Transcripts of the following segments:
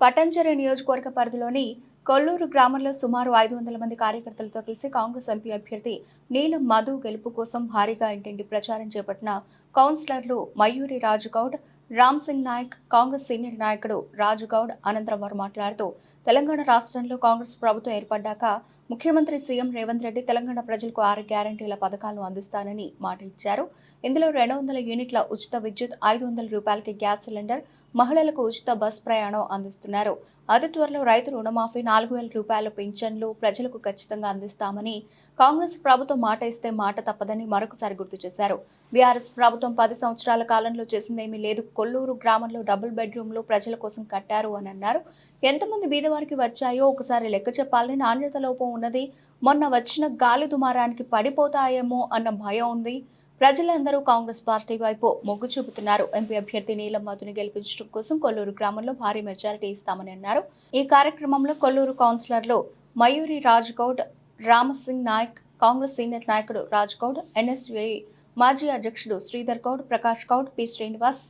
పట్టంచెరు నియోజకవర్గ పరిధిలోని కొల్లూరు గ్రామంలో సుమారు ఐదు వందల మంది కార్యకర్తలతో కలిసి కాంగ్రెస్ ఎంపీ అభ్యర్థి నీలం మధు గెలుపు కోసం భారీగా ఇంటింటి ప్రచారం చేపట్టిన కౌన్సిలర్లు మయూరి రాజుగౌడ్ రామ్ సింగ్ నాయక్ కాంగ్రెస్ సీనియర్ నాయకుడు రాజుగౌడ్ అనంతరం వారు మాట్లాడుతూ తెలంగాణ రాష్ట్రంలో కాంగ్రెస్ ప్రభుత్వం ఏర్పడ్డాక ముఖ్యమంత్రి సీఎం రేవంత్ రెడ్డి తెలంగాణ ప్రజలకు ఆరు గ్యారంటీల పథకాలను అందిస్తానని మాట ఇచ్చారు. ఇందులో రెండు వందల యూనిట్ల ఉచిత విద్యుత్ ఐదు వందల రూపాయలకి గ్యాస్ సిలిండర్ మహిళలకు ఉచిత బస్ ప్రయాణం అందిస్తున్నారు. అతి త్వరలో రైతు రుణమాఫీ నాలుగు వేల రూపాయల పింఛన్లు ప్రజలకు ఖచ్చితంగా అందిస్తామని కాంగ్రెస్ ప్రభుత్వం మాట ఇస్తే మాట తప్పదని మరొకసారి గుర్తు చేశారు. బీఆర్ఎస్ ప్రభుత్వం పది సంవత్సరాల కాలంలో చేసిందేమీ లేదు కొల్లూరు గ్రామంలో డబుల్ బెడ్రూమ్లు ప్రజల కోసం కట్టారు అని అన్నారు. ఎంతమంది బీదవారికి వచ్చాయో ఒకసారి లెక్క చెప్పాలని నాణ్యత లోపం ఉన్నది. మొన్న వచ్చిన గాలి దుమారానికి పడిపోతాయేమో అన్న భయం ఉంది. ప్రజలందరూ కాంగ్రెస్ పార్టీ వైపు మొగ్గు చూపుతున్నారు. ఎంపీ అభ్యర్థి నీలం మధుని గెలిపించడం కోసం కొల్లూరు గ్రామంలో భారీ మెజారిటీ ఇస్తామని అన్నారు. ఈ కార్యక్రమంలో కొల్లూరు కౌన్సిలర్లు మయూరి రాజ్గౌడ్ రామసింగ్ నాయక్ కాంగ్రెస్ సీనియర్ నాయకుడు రాజ్గౌడ్ ఎన్ఎస్యుఐ మాజీ అధ్యక్షుడు శ్రీధర్ గౌడ్ ప్రకాష్ గౌడ్ పి శ్రీనివాస్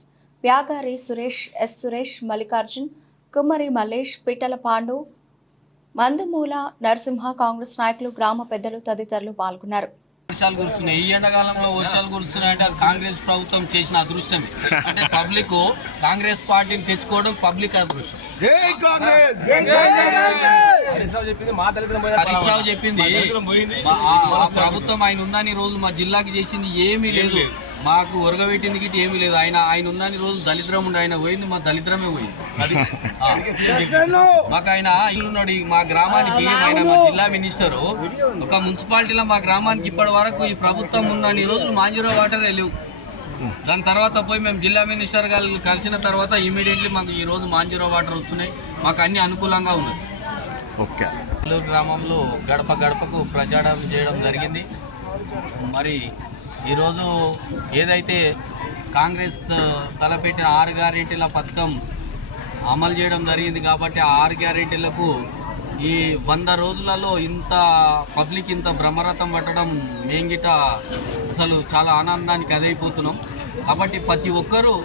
వ్యాగారి సురేష్ ఎస్ సురేష్ మల్లికార్జున్ కుమ్మరి మల్లేష్ పిట్టల పాండు మందుమూల నరసింహ కాంగ్రెస్ నాయకులు గ్రామ పెద్దలు తదితరులు పాల్గొన్నారు. వర్షాలు కురుస్తున్నాయి. ఈ ఎండాకాలంలో వర్షాలు కురుస్తున్నాయి అంటే అది కాంగ్రెస్ ప్రభుత్వం చేసిన అదృష్టమే. అంటే పబ్లిక్ కాంగ్రెస్ పార్టీని తెచ్చుకోవడం పబ్లిక్ అదృష్టం. జై కాంగ్రెస్! హరీష్ రావు చెప్పింది ప్రభుత్వం ఆయన ఉన్నన్ని రోజులు మా జిల్లాకి చేసింది ఏమీ లేదు. మాకు ఒరగబెట్టింది గిట్టి ఏమీ లేదు. ఆయన ఆయన ఉన్నన్ని రోజులు దళిద్రం ఉండి ఆయన పోయింది మా దళిద్రమే పోయింది. మాకు ఆయన ఇల్లున్నాడు ఈ మా గ్రామానికి ఆయన మా జిల్లా మినిస్టర్. ఒక మున్సిపాలిటీలో మా గ్రామానికి ఇప్పటి వరకు ఈ ప్రభుత్వం ఉన్నన్ని రోజులు మాంజీరో వాటరే లేవు. దాని తర్వాత పోయి మేము జిల్లా మినిస్టర్ గారు కలిసిన తర్వాత ఇమీడియట్లీ మాకు ఈ రోజు మాంజీరో వాటర్ వస్తున్నాయి. మాకు అన్ని అనుకూలంగా ఉంది. ఓకే. నెల్లూరు గ్రామంలో గడప గడపకు ప్రచారం చేయడం జరిగింది. మరి ఈరోజు ఏదైతే కాంగ్రెస్ తలపెట్టిన ఆరు గ్యారెంటీల పథకం అమలు చేయడం జరిగింది కాబట్టి ఆ ఆరు గ్యారెంటీలకు ఈ వంద రోజులలో ఇంత పబ్లిక్ ఇంత బ్రహ్మరథం పట్టడం మేంగిట అసలు చాలా ఆనందానికి అదైపోతున్నాం. కాబట్టి ప్రతి ఒక్కరూ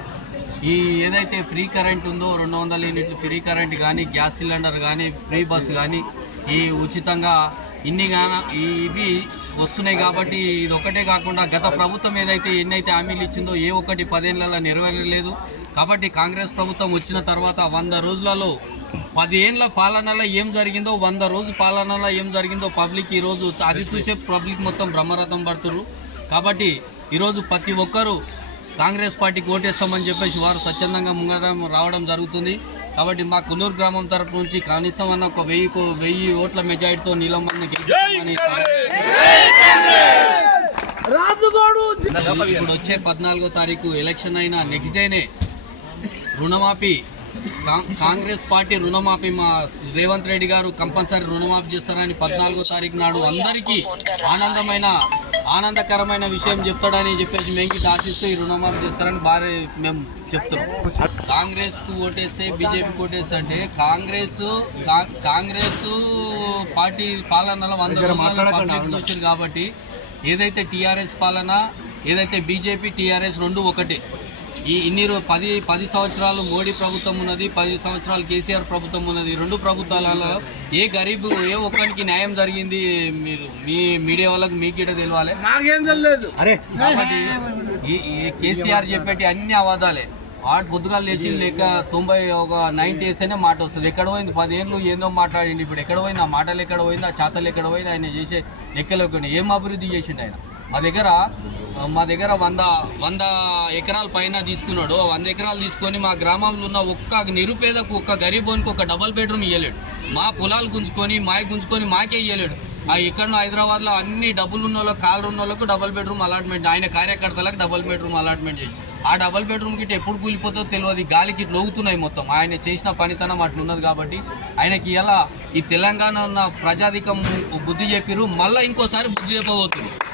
ఈ ఏదైతే ఫ్రీ కరెంట్ ఉందో రెండు వందల యూనిట్లు ఫ్రీ కరెంట్ కానీ గ్యాస్ సిలిండర్ కానీ ఫ్రీ బస్ కానీ ఈ ఉచితంగా ఇన్ని ఇవి వస్తున్నాయి కాబట్టి ఇది ఒకటే కాకుండా గత ప్రభుత్వం ఏదైతే ఎన్నైతే హామీలు ఇచ్చిందో ఏ ఒక్కటి పదేళ్ళలో నెరవేరలేదు. కాబట్టి కాంగ్రెస్ ప్రభుత్వం వచ్చిన తర్వాత వంద రోజులలో పదేళ్ళ పాలనలో ఏం జరిగిందో వంద రోజు పాలనలో ఏం జరిగిందో పబ్లిక్ ఈరోజు అది చూసే పబ్లిక్ మొత్తం బ్రహ్మరథం పడుతురు కాబట్టి ఈరోజు ప్రతి ఒక్కరూ కాంగ్రెస్ పార్టీకి ఓటేస్తామని చెప్పేసి వారు స్వచ్ఛందంగా ముంగడం రావడం జరుగుతుంది. కాబట్టి మా కుల్లూరు గ్రామం తరపు నుంచి కనీసం అన్న ఒక వెయ్యి కో- వెయ్యి ఓట్ల మెజారిటీతో నీలమ్మని గెలిపిస్తామని ఇప్పుడు వచ్చే పద్నాలుగో తారీఖు ఎలక్షన్ అయిన నెక్స్ట్ డేనే రుణమాఫీ. కాం- కాంగ్రెస్ పార్టీ రుణమాఫీ మా రేవంత్ రెడ్డి గారు కంపల్సరీ రుణమాఫీ చేస్తారని పద్నాలుగో తారీఖు నాడు అందరికీ ఆనందమైన ఆనందకరమైన విషయం చెప్తాడని చెప్పేసి మేము ఆశిస్తూ ఈ రుణమాఫీ చేస్తారని భారీ మేము చెప్తున్నాం. కాంగ్రెస్కు ఓటేస్తే బీజేపీకి ఓటేస్తే అంటే కాంగ్రెస్ కా- కాంగ్రెస్ పార్టీ పాలనలో వంద రోజుల వచ్చింది కాబట్టి ఏదైతే టీఆర్ఎస్ పాలన ఏదైతే బీజేపీ టీఆర్ఎస్ రెండు ఒకటే. ఈ ఇన్ని రో పది పది సంవత్సరాలు మోడీ ప్రభుత్వం ఉన్నది పది సంవత్సరాలు కేసీఆర్ ప్రభుత్వం ఉన్నది రెండు ప్రభుత్వాలలో ఏ గరీబ్ ఏ ఒక్కరికి న్యాయం జరిగింది మీరు మీ మీడియా వాళ్ళకి మీకు గిట్ట తెలియాలి కేసీఆర్ చెప్పేటి అన్ని అవాదాలే ఆట పొద్దుగా లేచి లేక తొంభై ఒక నైన్టీ అనే మాట వస్తుంది. ఎక్కడ పోయింది? పదేళ్ళు ఏందో మాట్లాడింది ఇప్పుడు. ఎక్కడ పోయింది? ఆ మాటలు ఎక్కడ పోయింది? ఆ చేతలు ఎక్కడ పోయింది? ఆయన చేసే లెక్కలు ఏం అభివృద్ధి చేసిండు ఆయన? మా దగ్గర మా దగ్గర వంద వంద ఎకరాల పైన తీసుకున్నాడు. వంద ఎకరాలు తీసుకొని మా గ్రామంలో ఉన్న ఒక్క నిరుపేదకు ఒక్క గరీబోనికి ఒక డబల్ బెడ్రూమ్ ఇవ్వలేడు మా పొలాలు గుంజుకొని మాయ గుంజుకొని మాకే ఇవ్వలేడు ఆ ఇక్కడ హైదరాబాద్లో అన్ని డబ్బులు ఉన్న వాళ్ళకి కాళ్ళు ఉన్న వాళ్ళకు డబల్ బెడ్రూమ్ అలాట్మెంట్. ఆయన కార్యకర్తలకు డబల్ బెడ్రూమ్ అలాట్మెంట్ చేసి ఆ డబల్ బెడ్రూమ్ గిట్ట ఎప్పుడు కూలిపోతుందో తెలియదు గాలికి లోగుతున్నాయి మొత్తం. ఆయన చేసిన పనితనం అట్లున్నది కాబట్టి ఆయనకి ఇలా ఈ తెలంగాణ ఉన్న ప్రజాధికం బుద్ధి చెప్పిరు మళ్ళీ ఇంకోసారి బుద్ధి చెప్పబోతున్నారు